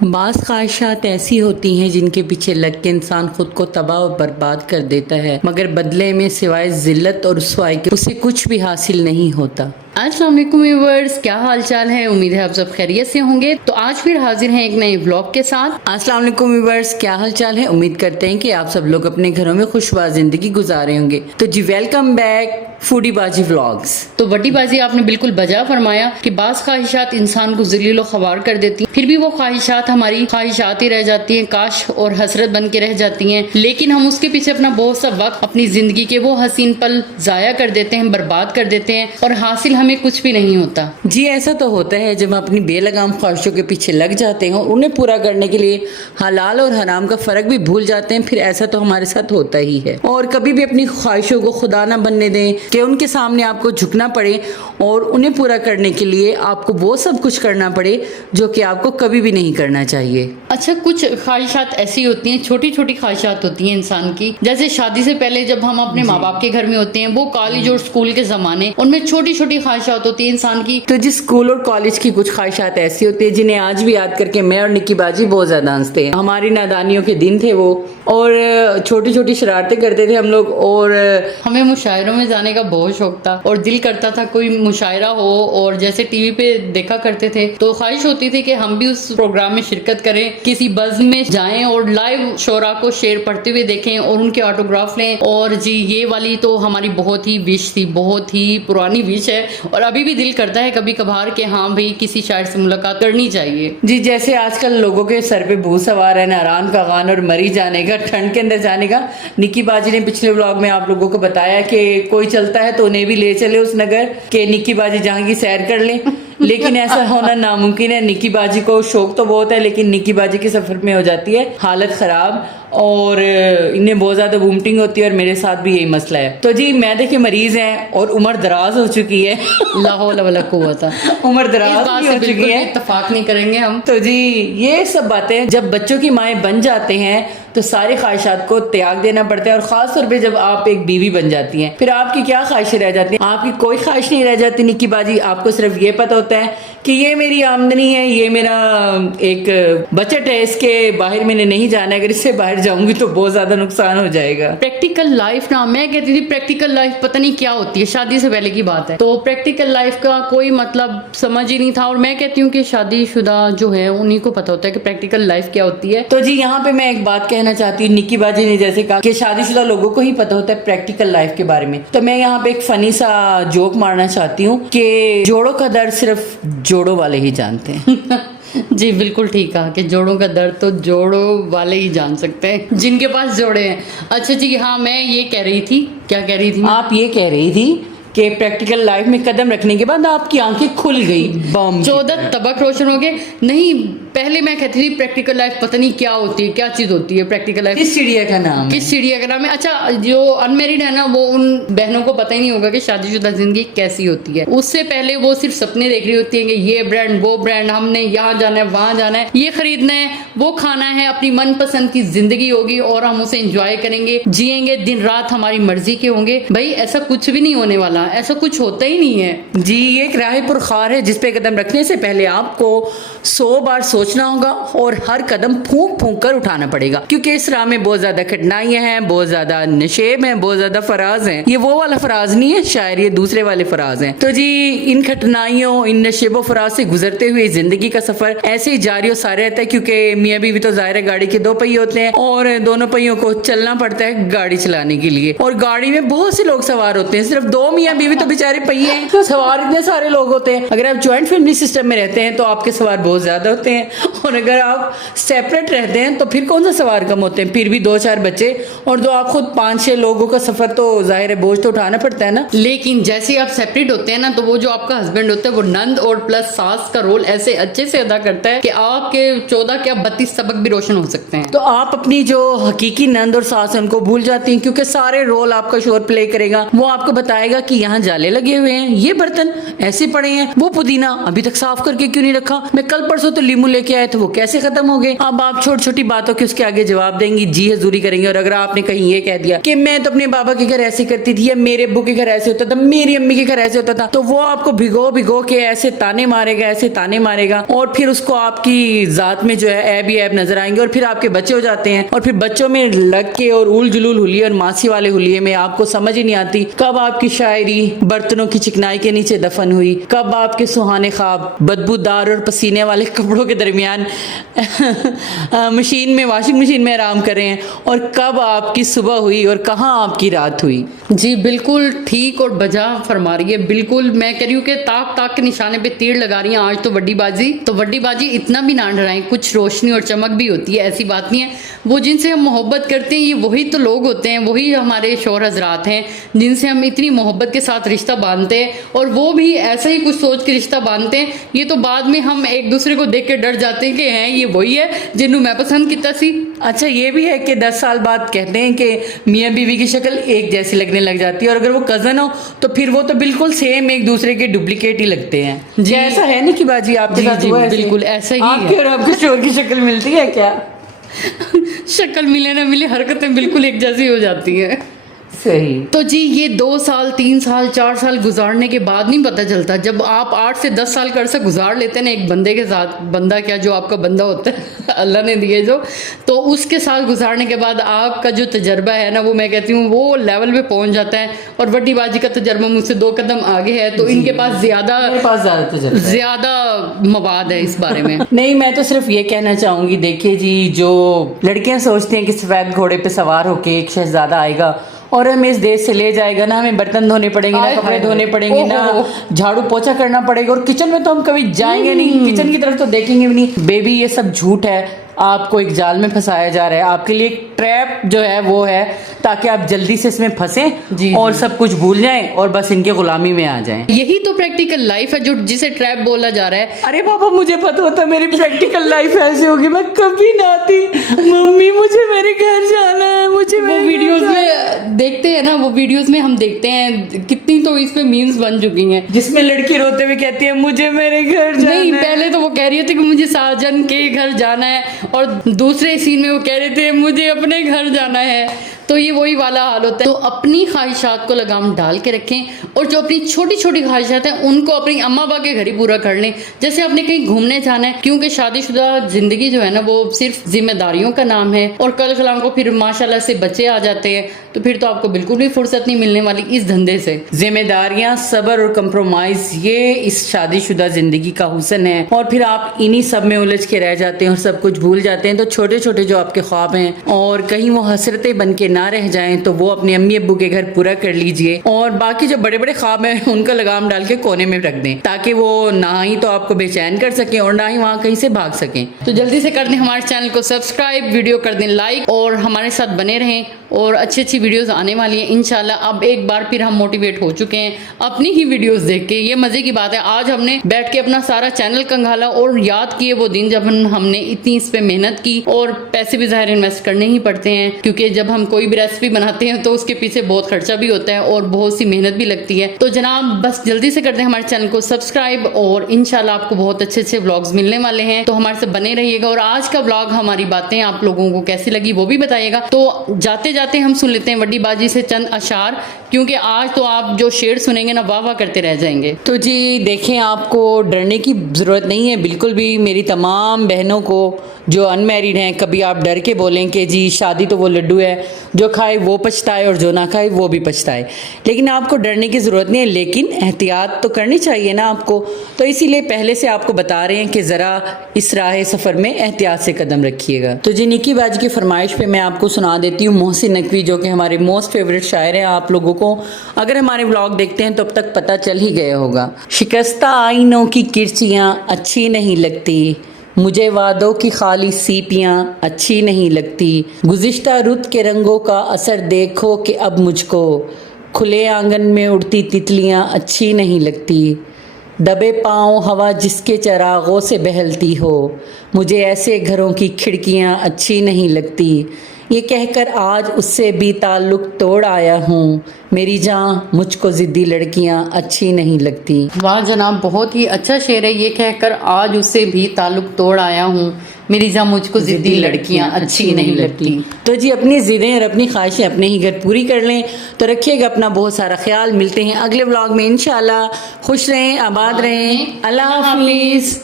बाज़ ख्वाहिशात ऐसी होती हैं जिनके पीछे लग के इंसान खुद को तबाह और बर्बाद कर देता है, मगर बदले में सिवाय जिल्लत और रुसवाई के उसे कुछ भी हासिल नहीं होता। अस्सलाम वालेकुम व्यूअर्स, क्या हाल चाल है। उम्मीद है आप सब खैरियत से होंगे। तो आज फिर हाजिर हैं एक नए व्लॉग के साथ। अस्सलाम वालेकुम व्यूअर्स, क्या हाल चाल है। उम्मीद करते हैं कि आप सब लोग अपने घरों में खुशबाज जिंदगी गुजारे होंगे। तो जी वेलकम बैक फूडी बाजी व्लॉग्स। तो बटी बाजी आपने बिल्कुल बजा फरमाया कि बाज़ ख्वाहिशात इंसान को ज़लील ख्वार कर देती हैं, फिर भी वो ख्वाहिशात हमारी ख्वाहिशात ही रह जाती हैं, काश और हसरत बन के रह जाती हैं। लेकिन हम उसके पीछे अपना बहुत सा वक्त, अपनी जिंदगी के वो हसीन पल जाया कर देते हैं, बर्बाद कर देते हैं और हासिल हमें कुछ भी नहीं होता। जी ऐसा तो होता है जब हम अपनी बेलगाम ख्वाहिशों के पीछे लग जाते हैं और उन्हें पूरा करने के लिए हलाल और हराम का फर्क भी भूल जाते हैं। फिर ऐसा तो हमारे साथ होता ही है। और कभी भी अपनी ख्वाहिशों को खुदा ना बनने दें कि उनके सामने आपको झुकना पड़े और उन्हें पूरा करने के लिए आपको वो सब कुछ करना पड़े जो कि आपको कभी भी नहीं करना चाहिए। अच्छा, कुछ ख्वाहिशात ऐसी होती हैं, छोटी छोटी ख्वाहिशात होती हैं इंसान की, जैसे शादी से पहले जब हम अपने माँ बाप के घर में होते हैं, वो कॉलेज और स्कूल के जमाने, उनमें छोटी छोटी ख्वाहिशात होती है इंसान की। तो जिस स्कूल और कॉलेज की कुछ ख्वाहिशात ऐसी होती है जिन्हें आज भी याद करके मैं और निक्की बाजी बहुत ज्यादा हंसते हैं। हमारी नादानियों के दिन थे वो, और छोटी छोटी शरारतें करते थे हम लोग। और हमें मुशायरों में जाने का बहुत शौक था और दिल करता था कोई मुशायरा हो, और जैसे टीवी पे देखा करते थे तो ख्वाहिश होती थी कि हम भी उस प्रोग्राम में शिरकत करें, किसी बज़्म में जाएं और लाइव शोरा को शेर पढ़ते हुए देखें और उनके ऑटोग्राफ लें। और जी ये वाली तो हमारी बहुत ही विश थी, बहुत ही पुरानी विश है, और अभी भी दिल करता है कभी कभार के हाँ भाई किसी शायर से मुलाकात करनी चाहिए। जी जैसे आजकल लोगों के सर पे भूत सवार है, नारान का गान और मरी जाने का, ठंड के अंदर जाने का। निक्की बाजी ने पिछले व्लॉग में आप लोगों को बताया कि कोई चलता है तो उन्हें भी ले चले उस नगर के निक्की बाजी जहाँ की सैर कर ले, लेकिन ऐसा होना नामुमकिन है। निक्की बाजी को शौक तो बहुत है, लेकिन निक्की बाजी के सफर में हो जाती है हालत खराब और इन्हें बहुत ज्यादा वोमिटिंग होती है, और मेरे साथ भी यही मसला है। तो जी मैदे के मरीज हैं और उम्र दराज हो चुकी है। लाहौल वला कुव्वता, उम्र दराज हो चुकी है, इत्तेफाक नहीं करेंगे हम। तो जी ये सब बातें जब बच्चों की माएँ बन जाते हैं तो सारी ख्वाहिशात को त्याग देना पड़ता है, और खास तौर पे जब आप एक बीवी बन जाती हैं फिर आपकी क्या ख्वाहिशें रह जाती हैं। आपकी कोई ख्वाहिश नहीं रह जाती निक्की बाजी। आपको सिर्फ ये पता होता है कि ये मेरी आमदनी है, ये मेरा एक बचत है, इसके बाहर मैंने नहीं जाना है, अगर इससे बाहर जाऊंगी तो बहुत ज्यादा नुकसान हो जाएगा। प्रैक्टिकल लाइफ ना, मैं कहती थी प्रैक्टिकल लाइफ पता नहीं क्या होती है, शादी से पहले की बात है, तो प्रैक्टिकल लाइफ का कोई मतलब समझ ही नहीं था। और मैं कहती हूँ कि शादीशुदा जो है उन्हीं को पता होता है कि प्रैक्टिकल लाइफ क्या होती है। तो जी यहाँ पे मैं एक बात कहना चाहती हूँ, निक्की बाजी ने जैसे कहा कि शादीशुदा लोगों को ही पता होता है प्रैक्टिकल लाइफ के बारे में, तो मैं यहाँ पे एक फनी सा जोक मारना चाहती हूँ कि जोड़ों का दर्द सिर्फ जोड़ों वाले ही जानते हैं। जी बिल्कुल ठीक कहा कि जोड़ों का दर्द तो जोड़ों वाले ही जान सकते हैं जिनके पास जोड़े हैं। अच्छा जी हाँ, मैं ये कह रही थी, क्या कह रही थी आप? ये कह रही थी कि प्रैक्टिकल लाइफ में कदम रखने के बाद आपकी आंखें खुल गई, बम 14 तबक रोशन हो गए। नहीं, पहले मैं कहती थी प्रैक्टिकल लाइफ पता नहीं क्या होती है, क्या चीज होती है प्रैक्टिकल लाइफ, किस चिड़िया का नाम, किस चिड़िया का नाम है। अच्छा, जो अनमेरिड है ना वो उन बहनों को पता ही नहीं होगा कि शादीशुदा जिंदगी कैसी होती है। उससे पहले वो सिर्फ सपने देख रही होती है कि ये ब्रांड वो ब्रांड, हमने यहाँ जाना है वहां जाना है, ये खरीदना है वो खाना है, अपनी मनपसंद की जिंदगी होगी और हम उसे एंजॉय करेंगे, जिएंगे, दिन रात हमारी मर्जी के होंगे। भाई ऐसा कुछ भी नहीं होने वाला, ऐसा कुछ होता ही नहीं है। जी ये एक राह पुरखार है जिसपे कदम रखने से पहले आपको 100 बार सोचना होगा और हर कदम फूंक फूंक कर उठाना पड़ेगा, क्योंकि इस राह में बहुत ज्यादा कठिनाइयां हैं, बहुत ज्यादा नशेब हैं, बहुत ज्यादा फराज हैं। ये वो वाला फराज नहीं है शायर, ये दूसरे वाले फराज हैं। तो जी इन कठिनाइयों, इन नशेबो फराज से गुजरते हुए जिंदगी का सफर ऐसे ही जारी और सारे रहता है, क्योंकि मियाँ बीवी तो जाहिर है गाड़ी के 2 पहिए होते हैं और दोनों पहियों को चलना पड़ता है गाड़ी चलाने के लिए, और गाड़ी में बहुत से लोग सवार होते हैं, सिर्फ 2 मियाँ बीवी तो बेचारे पहिए हैं, तो सवार इतने सारे लोग होते हैं। अगर आप ज्वाइंट फैमिली सिस्टम में रहते हैं तो आपके सवार बहुत ज्यादा होते हैं, और अगर आप सेपरेट रहते हैं तो फिर कौन सा सवार कम होते हैं, फिर भी 2-4 बच्चे और दो आप खुद 5-6 लोगों का सफर, तो जाहिर है बोझ तो उठाना पड़ता है ना। लेकिन जैसे आप सेपरेट होते हैं ना तो वो जो आपका हस्बैंड होता है वो नंद और प्लस सास का रोल ऐसे अच्छे से अदा करता है कि आपके 14 क्या 32 सबक भी रोशन हो सकते हैं। तो आप अपनी जो हकीकी नंद और सास उनको भूल जाती हैं, क्योंकि सारे रोल आपका शोर प्ले करेगा। वो आपको बताएगा कि यहाँ जाले लगे हुए हैं, ये बर्तन ऐसे पड़े हैं, वो पुदीना अभी तक साफ करके क्यों नहीं रखा, मैं कल परसों तो लीमू लेके आए थे वो कैसे खत्म हो गए। अब आप छोटी छोटी बातों के उसके आगे जवाब देंगी, जी हजूरी करेंगे। और अगर आपने कहीं ये कह दिया कि मैं तो अपने बाबा के घर ऐसे करती थी, या मेरे अब्बू के घर ऐसे होता था, मेरी अम्मी के घर ऐसे होता था, तो वो आपको भिगो भिगो के ऐसे ताने मारेगा, ऐसे ताने मारेगा, और फिर उसको आपकी जात में जो है ऐब ही ऐब नजर आएंगे, और फिर आपके बच्चे हो जाते हैं, और फिर बच्चों में लग के और उल जुलूल हुलिये और मासी वाले हुलिये में आपको समझ ही नहीं आती कब आपकी शायरी बर्तनों की चिकनाई के नीचे दफन हुई, कब आपके सुहाने ख्वाब बदबूदार और पसीने वाले कपड़ों के दरमियान मशीन में, वॉशिंग मशीन में आराम कर रहे हैं, और कब आपकी सुबह हुई और कहाँ आपकी रात हुई। जी बिल्कुल ठीक और बजा फरमा रही है। बिल्कुल मैं कह रही हूँ कि ताक ताक के निशाने पे तीर लगा रही हैं आज तो वड्डी बाजी इतना भी ना डराएं, कुछ रोशनी और चमक भी होती है, ऐसी बात नहीं है। वो जिनसे हम मोहब्बत करते हैं ये वही तो लोग होते हैं, वही हमारे शौहर हजरात हैं जिनसे हम इतनी मोहब्बत के साथ रिश्ता बांधते हैं, और वो भी ऐसा ही कुछ सोच के रिश्ता बांधते हैं। ये तो बाद में हम एक दूसरे को देख के डर जाते हैं कि हैं ये वही है जिन्हों मैं पसंद किया सी। अच्छा ये भी है कि 10 साल बाद कहते हैं कि मियाँ बीवी की शक्ल एक जैसी लगने लग जाती है, और अगर वो कजन हो तो फिर वो तो बिल्कुल सेम एक दूसरे के डुप्लीकेट ही लगते हैं। जी ऐसा है नहीं कि बाजी आपके साथ हुआ है? बिल्कुल ऐसा ही आपके है। और आपके शोर की शक्ल मिलती है क्या? शक्ल मिले ना मिले हरकतें बिल्कुल एक जैसी हो जाती है। सही। तो जी ये 2 साल 3 साल 4 साल गुजारने के बाद नहीं पता चलता, जब आप 8 से 10 साल का अरसा गुजार लेते हैं ना एक बंदे के साथ, बंदा क्या जो आपका बंदा होता है अल्लाह ने दिए जो, तो उसके साथ गुजारने के बाद आपका जो तजर्बा है ना वो मैं कहती हूँ वो लेवल पे पहुंच जाता है। और वड्डी बाजी का तजर्बा मुझसे 2 कदम आगे है, तो इनके पास ज्यादा मवाद है इस बारे में। नहीं मैं तो सिर्फ ये कहना चाहूंगी, देखिए जी जो लड़कियां सोचती हैं कि सफेद घोड़े पे सवार होके एक शहजादा आएगा और हमें इस देश से ले जाएगा, ना हमें बर्तन धोने पड़ेंगे, ना कपड़े धोने पड़ेंगे, ना झाड़ू पोछा करना पड़ेगा, और किचन में तो हम कभी जाएंगे नहीं, किचन की तरफ तो देखेंगे भी नहीं। बेबी ये सब झूठ है, आपको एक जाल में फंसाया जा रहा है, आपके लिए एक ट्रैप जो है वो है ताकि आप जल्दी से इसमें फंसे और सब कुछ भूल जाएं और बस इनके गुलामी में आ जाएं। यही तो प्रैक्टिकल लाइफ है जो जिसे ट्रैप बोला जा रहा है। अरे बाबा मुझे पता होता मेरी प्रैक्टिकल लाइफ ऐसे होगी मैं कभी ना आती। मम्मी मुझे मेरे घर जाना है, मुझे वो वीडियोस में देखते हैं ना, वो वीडियोस में हम देखते हैं कितनी तो इस पे मीम्स बन चुकी हैं जिसमें लड़की रोते हुए कहती है मुझे मेरे घर जाना है। नहीं पहले तो वो कह रही थी कि मुझे साजन के घर जाना है, और दूसरे सीन में वो कह रहे थे मुझे अपने घर जाना है। तो ये वही वाला हाल होता है। तो अपनी ख्वाहिशात को लगाम डाल के रखें, और जो अपनी छोटी छोटी ख्वाहिशात हैं उनको अपनी अम्मा बाबा के घर ही पूरा कर लें। जैसे आपने कहीं घूमने जाना है, क्योंकि शादीशुदा जिंदगी जो है ना वो सिर्फ जिम्मेदारियों का नाम है, और कल कलाम को फिर माशाल्लाह से बच्चे आ जाते हैं तो फिर तो आपको बिल्कुल भी फुर्सत नहीं मिलने वाली इस धंधे से। जिम्मेदारियां, सब्र और कंप्रोमाइज ये इस शादीशुदा जिंदगी का हुस्न है, और फिर आप इन्हीं सब में उलझ के रह जाते हैं और सब कुछ भूल जाते हैं। तो छोटे छोटे जो आपके ख्वाब हैं और कहीं वो हसरतें बन के ना रह जाएं तो वो अपने अम्मी अब्बू के घर पूरा कर लीजिए, और बाकी जो बड़े बड़े ख्वाब हैं उनका लगाम डाल के कोने में रख दें ताकि वो ना ही तो आपको बेचैन कर सकें और ना ही वहाँ कहीं से भाग सकें। तो जल्दी से कर दें हमारे चैनल को सब्सक्राइब, वीडियो कर दें लाइक, और हमारे साथ बने रहें, और अच्छी अच्छी वीडियोस आने वाली हैं इंशाल्लाह। अब एक बार फिर हम मोटिवेट हो चुके हैं अपनी ही वीडियोस देख के। ये मजे की बात है, आज हमने बैठ के अपना सारा चैनल कंगाला और याद किए वो दिन जब हमने इतनी इस पे मेहनत की, और पैसे भी ज़ाहिर इन्वेस्ट करने ही पड़ते हैं क्योंकि जब हम कोई भी रेसिपी बनाते हैं तो उसके पीछे बहुत खर्चा भी होता है और बहुत सी मेहनत भी लगती है। तो जनाब बस जल्दी से कर दें हमारे चैनल को सब्सक्राइब, और इंशाल्लाह आपको बहुत अच्छे अच्छे व्लॉग्स मिलने वाले हैं, तो हमारे साथ बने रहिएगा। और आज का व्लॉग हमारी बातें आप लोगों को कैसी लगी वो भी बताइएगा। तो जाते जाते हम सुन लेते हैं वड्डी बाजी से चंद अशार, क्योंकि आज तो आप जो शेर सुनेंगे ना वाह वाह करते रह जाएंगे। तो जी देखें, आपको डरने की ज़रूरत नहीं है बिल्कुल भी। मेरी तमाम बहनों को जो अनमैरिड हैं, कभी आप डर के बोलें कि जी शादी तो वो लड्डू है, जो खाए वो पछताए और जो ना खाए वो भी पछताए, लेकिन आपको डरने की ज़रूरत नहीं है, लेकिन एहतियात तो करनी चाहिए ना आपको। तो इसीलिए पहले से आपको बता रहे हैं कि ज़रा इस राह सफ़र में एहतियात से कदम रखिएगा। तो जी निक्की बाजी की फरमाइश पे मैं आपको सुना देती हूँ मोहसिन नकवी, जो कि हमारे मोस्ट फेवरेट शायर हैं। आप लोगों को अगर हमारे व्लॉग देखते हैं तो अब तक पता चल ही गया होगा। शिकस्ता आईनों की किरचियाँ अच्छी नहीं लगती, मुझे वादों की खाली सीपियाँ अच्छी नहीं लगती, गुज़िश्ता रुत के रंगों का असर देखो कि अब मुझको, खुले आंगन में उड़ती तितलियाँ अच्छी नहीं लगती, दबे पाँव हवा जिसके चरागों से बहलती हो, मुझे ऐसे घरों की खिड़कियाँ अच्छी नहीं लगती, ये कहकर आज उससे भी ताल्लुक तोड़ आया हूँ। मेरी जान, मुझको ज़िद्दी लड़कियाँ अच्छी नहीं लगती। वाह जनाब, बहुत ही अच्छा शेर है। ये कहकर आज उससे भी ताल्लुक तोड़ आया हूँ, मेरी जान मुझको जिद्दी लड़कियां अच्छी नहीं लगती। तो जी अपनी ज़िदें और अपनी ख्वाहिशें अपने ही घर पूरी कर लें। तो रखिएगा अपना बहुत सारा ख्याल। मिलते हैं अगले व्लॉग में इंशाल्लाह। खुश रहें, आबाद रहें। अल्लाह हाफिज़।